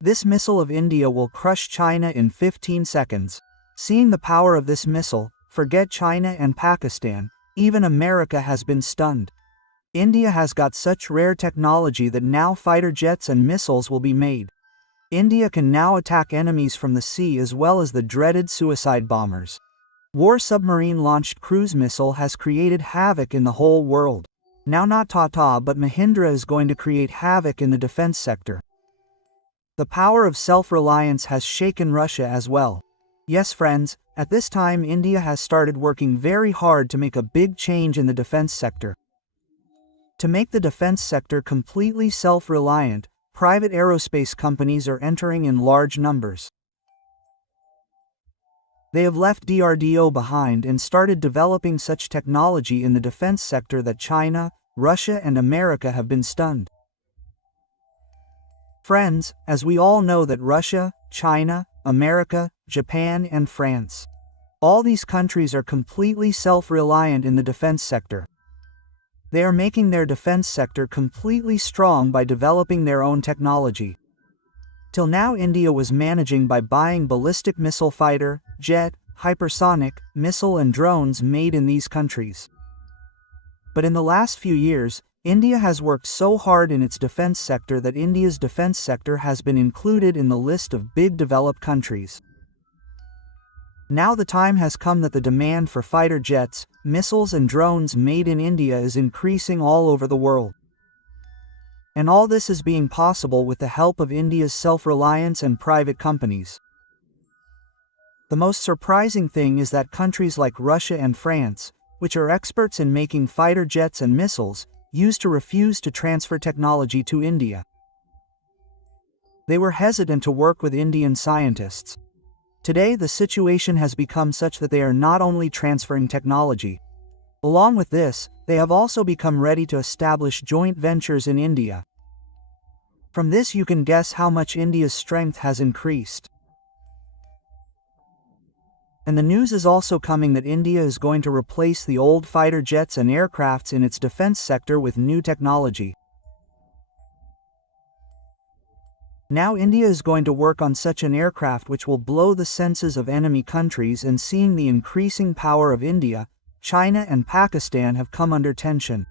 This missile of India will crush China in 15 seconds. Seeing the power of this missile, forget China and Pakistan, even America has been stunned. India has got such rare technology that now fighter jets and missiles will be made. India can now attack enemies from the sea as well as the dreaded suicide bombers. War submarine-launched cruise missile has created havoc in the whole world. Now not Tata but Mahindra is going to create havoc in the defense sector. The power of self-reliance has shaken Russia as well. Yes friends, at this time India has started working very hard to make a big change in the defense sector. To make the defense sector completely self-reliant, private aerospace companies are entering in large numbers. They have left DRDO behind and started developing such technology in the defense sector that China, Russia and America have been stunned. Friends, as we all know that Russia, China, America, Japan and France, all these countries are completely self-reliant in the defense sector. They are making their defense sector completely strong by developing their own technology. Till now India was managing by buying ballistic missile fighter, jet, hypersonic, missile and drones made in these countries. But in the last few years, India has worked so hard in its defense sector that India's defense sector has been included in the list of big developed countries. Now the time has come that the demand for fighter jets, missiles and drones made in India is increasing all over the world. And all this is being possible with the help of India's self-reliance and private companies. The most surprising thing is that countries like Russia and France, which are experts in making fighter jets and missiles, used to refuse to transfer technology to India. They were hesitant to work with Indian scientists. Today the situation has become such that they are not only transferring technology. Along with this, they have also become ready to establish joint ventures in India. From this you can guess how much India's strength has increased. And the news is also coming that India is going to replace the old fighter jets and aircrafts in its defense sector with new technology. Now India is going to work on such an aircraft which will blow the senses of enemy countries, and seeing the increasing power of India, China and Pakistan have come under tension.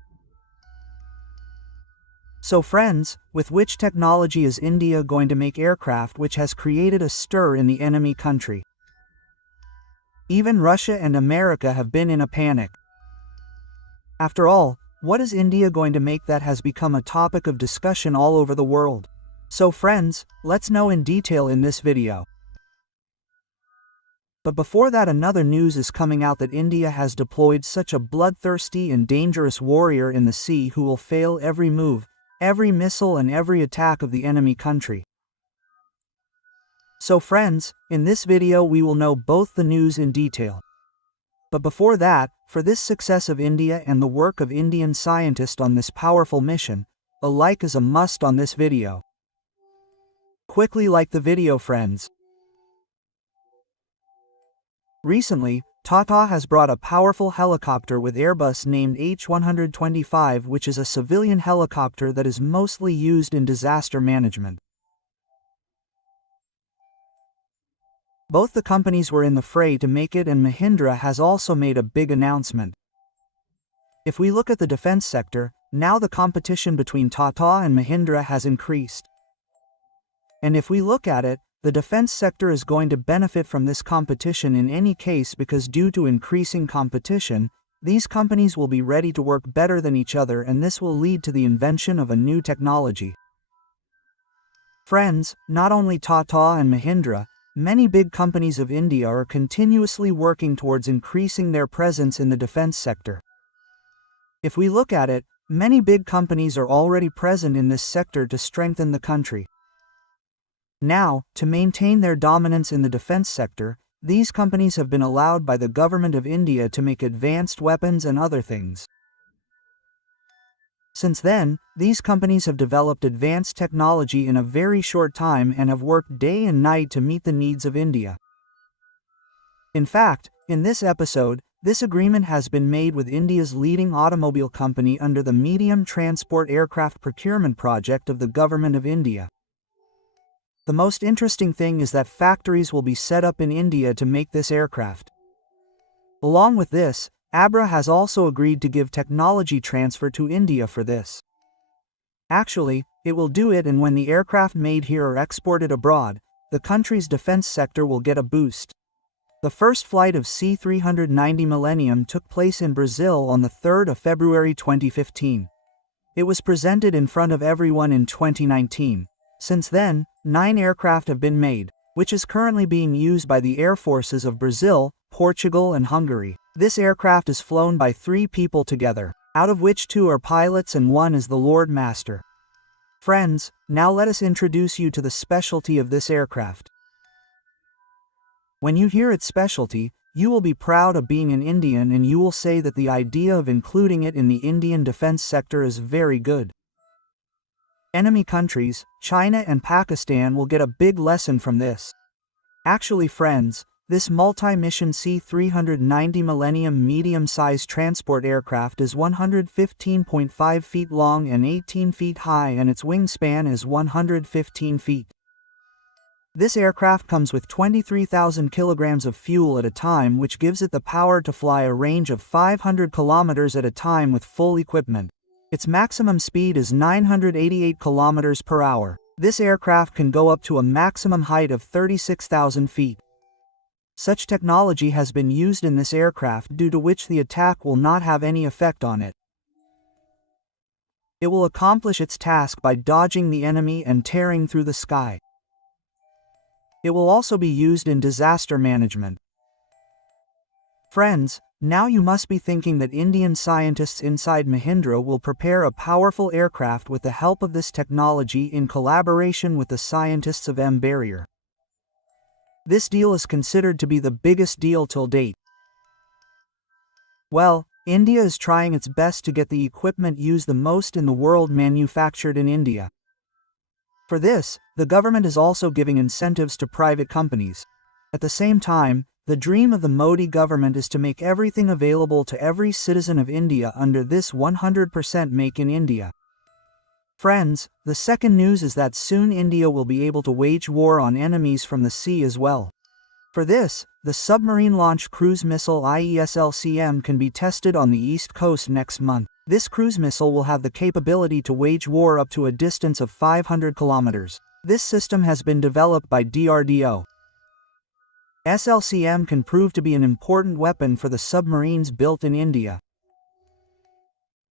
So friends, with which technology is India going to make aircraft which has created a stir in the enemy country? Even Russia and America have been in a panic. After all, what is India going to make that has become a topic of discussion all over the world? So friends, let's know in detail in this video. But before that, another news is coming out that India has deployed such a bloodthirsty and dangerous warrior in the sea who will fail every move, every missile and every attack of the enemy country. So friends, in this video we will know both the news in detail. But before that, for this success of India and the work of Indian scientists on this powerful mission, a like is a must on this video. Quickly like the video friends. Recently, Tata has brought a powerful helicopter with Airbus named H125, which is a civilian helicopter that is mostly used in disaster management. Both the companies were in the fray to make it, and Mahindra has also made a big announcement. If we look at the defense sector, now the competition between Tata and Mahindra has increased. And if we look at it, the defense sector is going to benefit from this competition in any case, because due to increasing competition, these companies will be ready to work better than each other, and this will lead to the invention of a new technology. Friends, not only Tata and Mahindra, many big companies of India are continuously working towards increasing their presence in the defense sector. If we look at it, many big companies are already present in this sector to strengthen the country. Now, to maintain their dominance in the defense sector, these companies have been allowed by the government of India to make advanced weapons and other things. Since then, these companies have developed advanced technology in a very short time and have worked day and night to meet the needs of India. In fact, in this episode, this agreement has been made with India's leading automobile company under the Medium Transport Aircraft Procurement Project of the Government of India. The most interesting thing is that factories will be set up in India to make this aircraft. Along with this, Abra has also agreed to give technology transfer to India for this. Actually, it will do it, and when the aircraft made here are exported abroad, the country's defense sector will get a boost. The first flight of C-390 Millennium took place in Brazil on the 3rd of February 2015. It was presented in front of everyone in 2019. Since then, 9 aircraft have been made, which is currently being used by the air forces of Brazil, Portugal and Hungary. This aircraft is flown by 3 people together, out of which 2 are pilots and 1 is the Lord Master. Friends, now let us introduce you to the specialty of this aircraft. When you hear its specialty, you will be proud of being an Indian, and you will say that the idea of including it in the Indian defense sector is very good. Enemy countries, China and Pakistan, will get a big lesson from this. Actually, friends, this multi-mission C-390 Millennium medium-sized transport aircraft is 115.5 feet long and 18 feet high, and its wingspan is 115 feet. This aircraft comes with 23,000 kilograms of fuel at a time, which gives it the power to fly a range of 500 kilometers at a time with full equipment. Its maximum speed is 988 kilometers per hour. This aircraft can go up to a maximum height of 36,000 feet. Such technology has been used in this aircraft, due to which the attack will not have any effect on it. It will accomplish its task by dodging the enemy and tearing through the sky. It will also be used in disaster management. Friends, now you must be thinking that Indian scientists inside Mahindra will prepare a powerful aircraft with the help of this technology in collaboration with the scientists of MBarrier. This deal is considered to be the biggest deal till date. Well, India is trying its best to get the equipment used the most in the world manufactured in India. For this, the government is also giving incentives to private companies. At the same time, the dream of the Modi government is to make everything available to every citizen of India under this 100% Make in India. Friends, the second news is that soon India will be able to wage war on enemies from the sea as well. For this, the submarine-launched cruise missile IES-LCM can be tested on the east coast next month. This cruise missile will have the capability to wage war up to a distance of 500 kilometers. This system has been developed by DRDO. SLCM can prove to be an important weapon for the submarines built in India.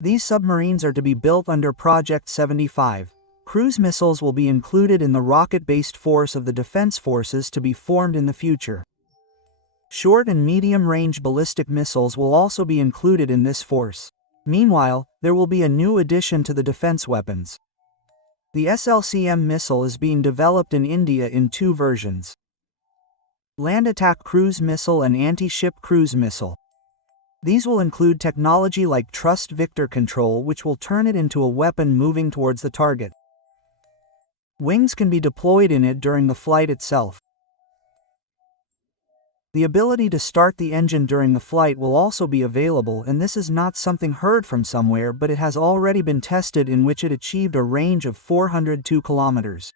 These submarines are to be built under Project 75. Cruise missiles will be included in the rocket-based force of the defense forces to be formed in the future. Short and medium-range ballistic missiles will also be included in this force. Meanwhile, there will be a new addition to the defense weapons. The SLCM missile is being developed in India in 2 versions: Land Attack Cruise Missile and Anti-Ship Cruise Missile. These will include technology like Thrust Vector Control, which will turn it into a weapon moving towards the target. Wings can be deployed in it during the flight itself. The ability to start the engine during the flight will also be available, and this is not something heard from somewhere, but it has already been tested, in which it achieved a range of 402 kilometers.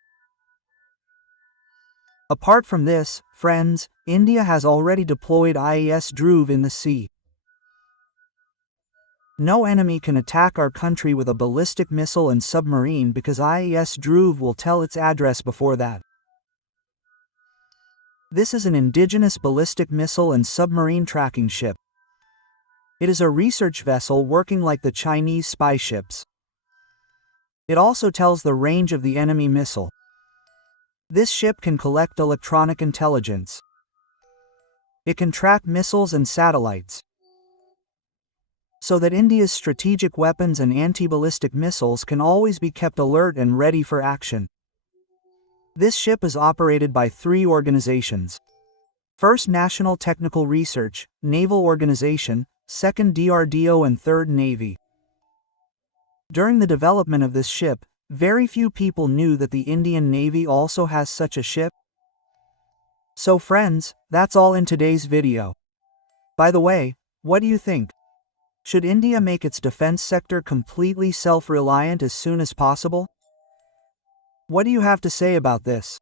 Apart from this, friends, India has already deployed IES Dhruv in the sea. No enemy can attack our country with a ballistic missile and submarine, because IES Dhruv will tell its address before that. This is an indigenous ballistic missile and submarine tracking ship. It is a research vessel working like the Chinese spy ships. It also tells the range of the enemy missile. This ship can collect electronic intelligence. It can track missiles and satellites, so that India's strategic weapons and anti-ballistic missiles can always be kept alert and ready for action. This ship is operated by 3 organizations. First, National Technical Research, Naval Organization, second DRDO, and third Navy. During the development of this ship, very few people knew that the Indian Navy also has such a ship. So friends, that's all in today's video. By the way, what do you think? Should India make its defense sector completely self-reliant as soon as possible? What do you have to say about this?